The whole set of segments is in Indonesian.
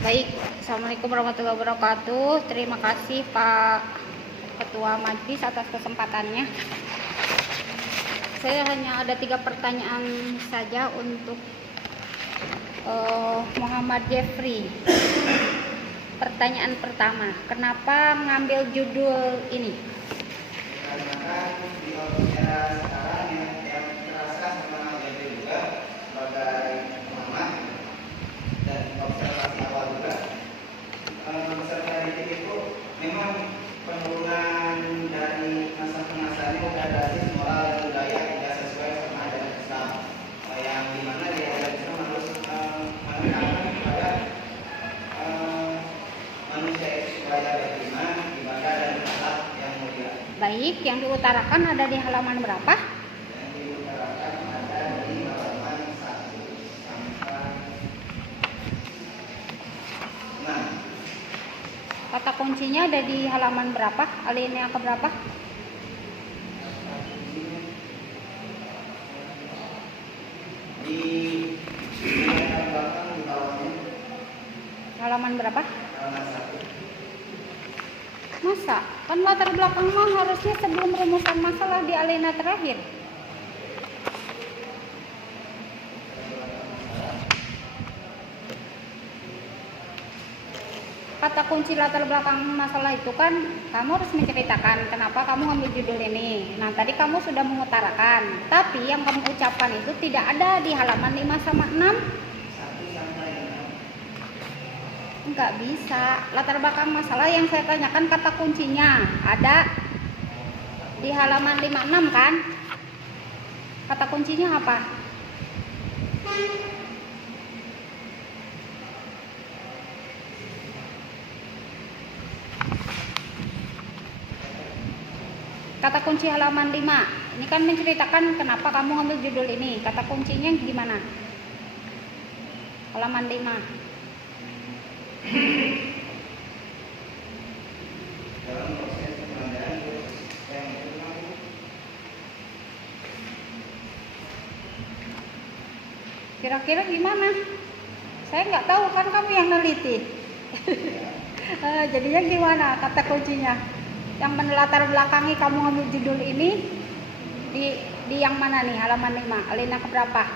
Baik, Assalamualaikum warahmatullahi wabarakatuh. Terima kasih Pak Ketua Majelis atas kesempatannya. Saya hanya ada 3 pertanyaan saja untuk Muhammad Jeffrey. Pertanyaan pertama, kenapa mengambil judul ini? Karena di era sekarang yang terasa sama Jeffrey juga sebagai pengamat dan observasi awal juga, observasi itu memang penurunan dari masa ke masanya udah drastis, moral dan budaya tidak sesuai sama ajaran Islam, yang dimana di ajaran Islam harus menekankan kepada manusia itu supaya beriman, ibadah dan akhlak yang mulia. Baik, yang diutarakan ada di halaman berapa? Yang diutarakan ada di halaman 1 sampai 6. Kata kuncinya ada di halaman berapa? Alinea ke berapa? Di bagian belakang di bawahnya Halaman berapa? halaman 1. Masa? Kan latar belakang mah harusnya sebelum rumusan masalah di alinea terakhir. Kata kunci latar belakang masalah itu kan kamu harus menceritakan kenapa kamu ambil judul ini. Nah, tadi kamu sudah mengutarakan, tapi yang kamu ucapkan itu tidak ada di halaman 5 sama 6. 1 sampai 6. Enggak bisa. Latar belakang masalah yang saya tanyakan kata kuncinya ada di halaman 56 kan? Kata kuncinya apa? Kata kunci halaman 5. Ini kan menceritakan kenapa kamu ambil judul ini. Kata kuncinya gimana? Halaman 5. Dalam proses pengadaan yang Kira-kira gimana? Saya nggak tahu, kan kamu yang neliti. Jadinya gimana kata kuncinya? Yang menelatar belakangi kamu ngambil judul ini di yang mana nih? Halaman 5. Alinea keberapa?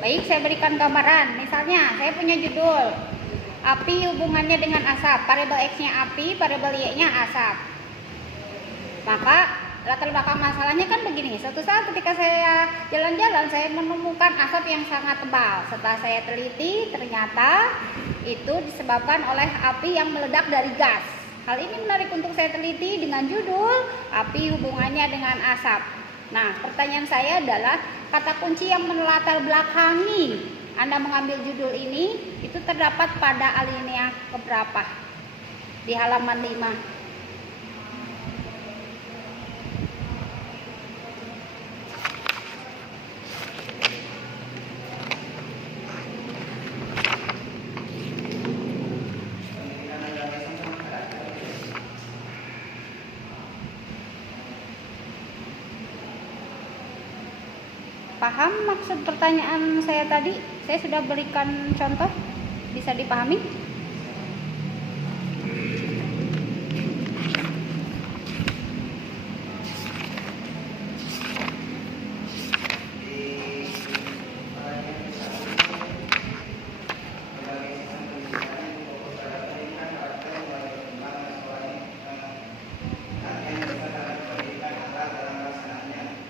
Baik, saya berikan gambaran. Misalnya, saya punya judul api hubungannya dengan asap. Variabel X-nya api, variabel Y-nya asap. Maka latar belakang masalahnya kan begini. Suatu saat ketika saya jalan-jalan, saya menemukan asap yang sangat tebal. Setelah saya teliti, ternyata itu disebabkan oleh api yang meledak dari gas. Hal ini menarik untuk saya teliti dengan judul api hubungannya dengan asap. Nah, pertanyaan saya adalah kata kunci yang menelatar belakangi Anda mengambil judul ini itu terdapat pada alinea keberapa? Di halaman 5. pendidikan agama Islam sama karakter. Paham maksud pertanyaan saya tadi? Saya sudah berikan contoh, bisa dipahami? Di bagian 1 berbagai sistem pendidikan yang fokus pada pendidikan karakter mulai berkembang dan sekolah latihan dasar terhadap pendidikan akhlak dalam pelaksanaannya.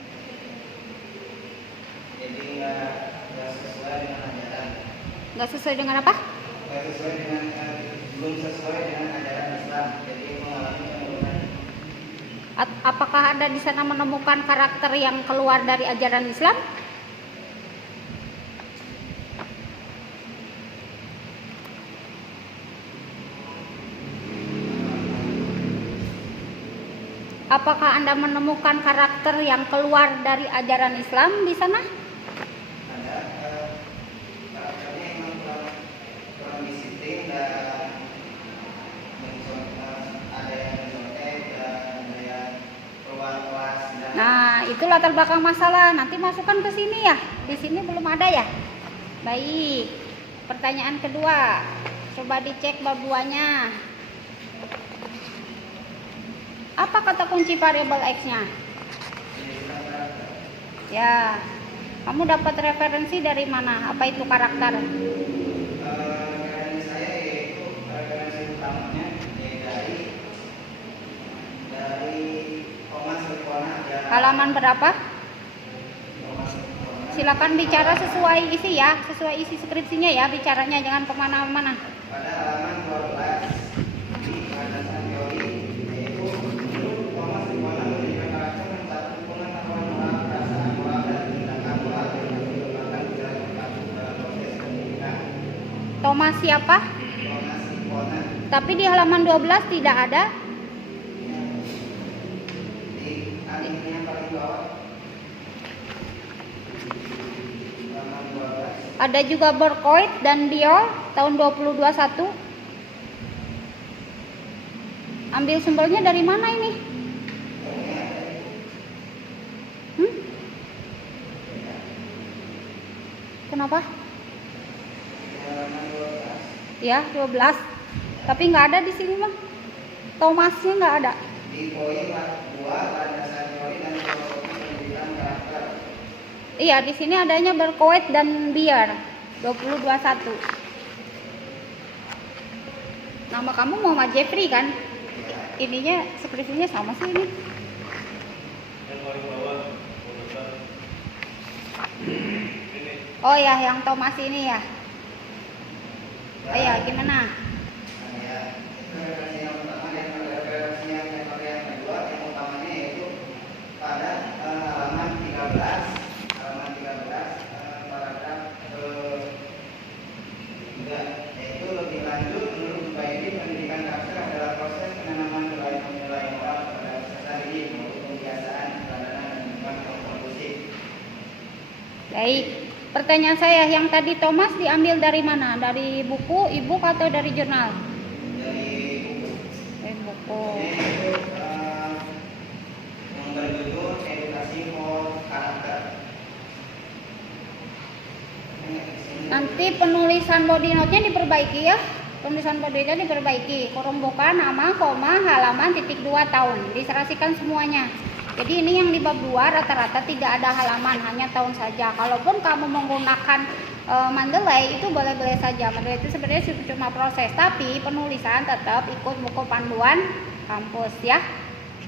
Jadi nggak sesuai dengan ajaran, Nggak sesuai dengan apa? nggak sesuai dengan belum sesuai dengan ajaran Islam. Jadi mengalami penurunan. Apakah Anda di sana menemukan karakter yang keluar dari ajaran Islam? Apakah Anda menemukan karakter yang keluar dari ajaran Islam di sana? Ada karakternya emang Nah, itu latar belakang masalah. Nanti masukkan ke sini ya. Di sini belum ada ya. Baik. Pertanyaan kedua. Coba dicek bab 2-nya. Apa kata kunci variabel X-nya? Ya. Kamu dapat referensi dari mana? Apa itu karakter? Referensi saya yaitu referensi utamanya dari Thomas Rikwana. Halaman berapa? Thomas Rikwana. Silakan bicara sesuai isi ya, sesuai isi skripsinya ya, bicaranya jangan kemana-mana. Pada halaman 12 di landasan teori yaitu menurut Thomas Rikwana memberikan karakter tentang hubungan antara moral, perasaan moral dan tindakan moral yang dikembangkan secara berlaku dalam proses pendidikan. Thomas siapa? Thomas Rikwana Tapi di halaman 12 tidak ada. di akhirnya paling bawah halaman 12. Ada juga Burkholt dan Dior tahun 2021. Ambil sumbernya dari mana ini? Kenapa? Halaman 12 Ya, 12. Tapi nggak ada di sini mah. Thomasnya nggak ada. di poin 2 landasan teori dan filosofi pendidikan karakter. Iya, di sini adanya Burkholt dan Bier 2021. Nama kamu Muhammad Jeffrey kan? Ininya skripsinya sama sih ini. Oh ya, yang Thomas ini ya. Ayo, gimana? Ya, itu referensi yang pertama dan referensi yang kedua yang utamanya yaitu pada halaman 13 paragraf 3 yaitu lebih lanjut menurut Zubaidi pendidikan karakter adalah proses penanaman nilai-nilai moral kepada peserta didik maupun kebiasaan teladan dan lingkungan yang kondusif. Baik. Pertanyaan saya, yang tadi Thomas diambil dari mana? Dari buku, e-book atau dari jurnal? Dari buku Dari buku. ini itu yang berjudul edukasi for karakter. Nanti penulisan body note-nya diperbaiki ya. Penulisan body note diperbaiki. Kurung buka, nama, koma, halaman, titik 2 tahun. Diserasikan semuanya. Jadi ini yang di bab 2 rata-rata tidak ada halaman, hanya tahun saja. Kalaupun kamu menggunakan Mendeley itu boleh-boleh saja. Mendeley itu sebenarnya cuma proses, tapi penulisan tetap ikut buku panduan kampus ya.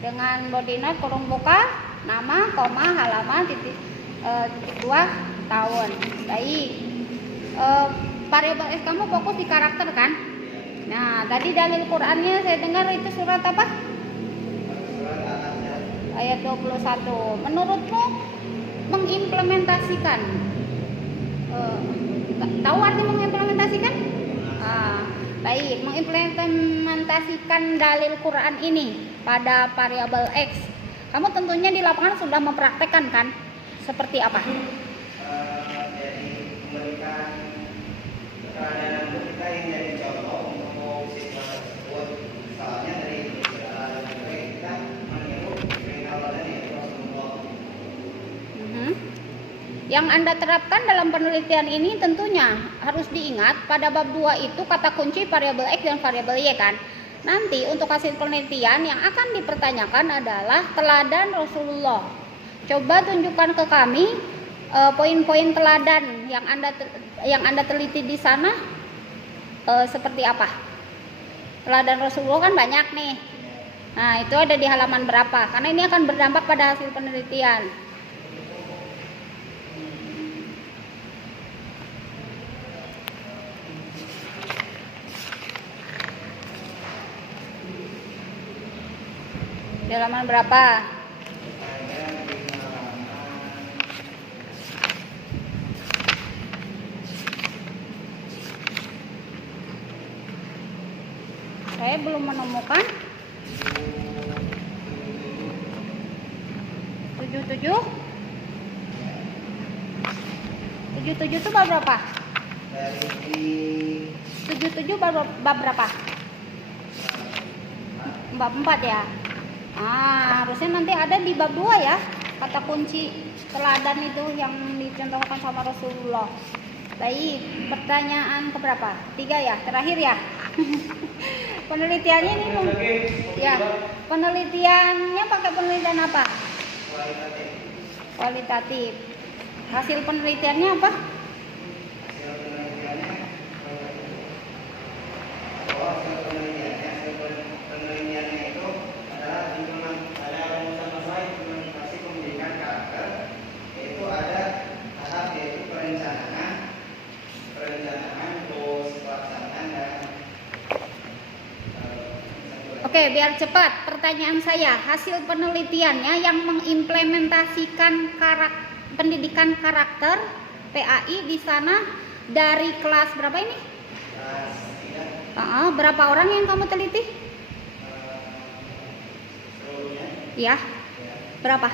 Dengan body note kurung buka, nama, koma, halaman, titik 2 tahun. Baik. Variabel S kamu fokus di karakter kan? Nah, tadi dalil Qur'annya saya dengar itu surat apa? Ayat 21. Menurutmu mengimplementasikan, tahu arti mengimplementasikan? Baik, mengimplementasikan dalil Quran ini pada variabel X. Kamu tentunya di lapangan sudah mempraktekkan kan? Seperti apa? Jadi memberikan keterangan kita yang jadi contoh untuk siswa tersebut. Misalnya dari kita meniru perintah dari Rasulullah. Yang Anda terapkan dalam penelitian ini tentunya harus diingat pada bab 2 itu kata kunci variabel X dan variabel Y kan. Nanti untuk hasil penelitian yang akan dipertanyakan adalah teladan Rasulullah. Coba tunjukkan ke kami poin-poin teladan yang Anda teliti di sana seperti apa. Teladan Rasulullah kan banyak nih. Nah, itu ada di halaman berapa? Karena ini akan berdampak pada hasil penelitian. Di halaman berapa? Saya belum menemukan 77. 77 itu bab berapa? Dari 77 bab berapa? Bab 4 ya. Harusnya nanti ada di bab 2 ya. kata kunci teladan itu yang dicontohkan sama Rasulullah. Baik, pertanyaan keberapa? 3 ya, terakhir ya. Penelitiannya ini ya, penelitiannya pakai penelitian apa? Kualitatif. Hasil penelitiannya apa? Penelitiannya itu adalah ada rumusan masalah implementasi pendidikan karakter, yaitu ada tahap yaitu perencanaan, terus pelaksanaan dan Oke, biar cepat pertanyaan saya. Hasil penelitiannya yang mengimplementasikan pendidikan karakter PAI di sana dari kelas berapa ini? kelas 3 Berapa orang yang kamu teliti? seluruhnya Ya, berapa?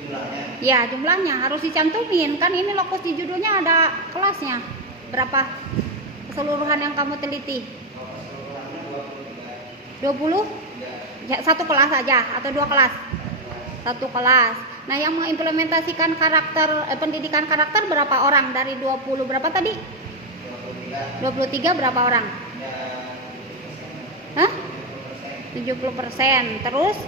jumlahnya. Ya, jumlahnya harus dicantumin. Kan ini lokus di judulnya ada kelasnya. Berapa keseluruhan yang kamu teliti? Keseluruhannya 20? 23. Ya, satu kelas saja atau 2 kelas? Satu kelas. Nah, yang mengimplementasikan pendidikan karakter berapa orang dari 20? Berapa tadi? 23 berapa orang? Hah? 70%. Terus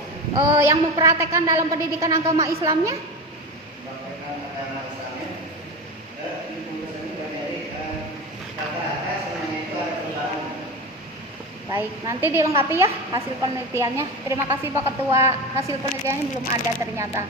yang mempraktekkan dalam pendidikan agama Islamnya? Mempraktekkan agama Islamnya 70% dari rata-rata semuanya itu ada perubahan. Baik, nanti dilengkapi ya hasil penelitiannya. Terima kasih Pak Ketua. Hasil penelitiannya belum ada ternyata.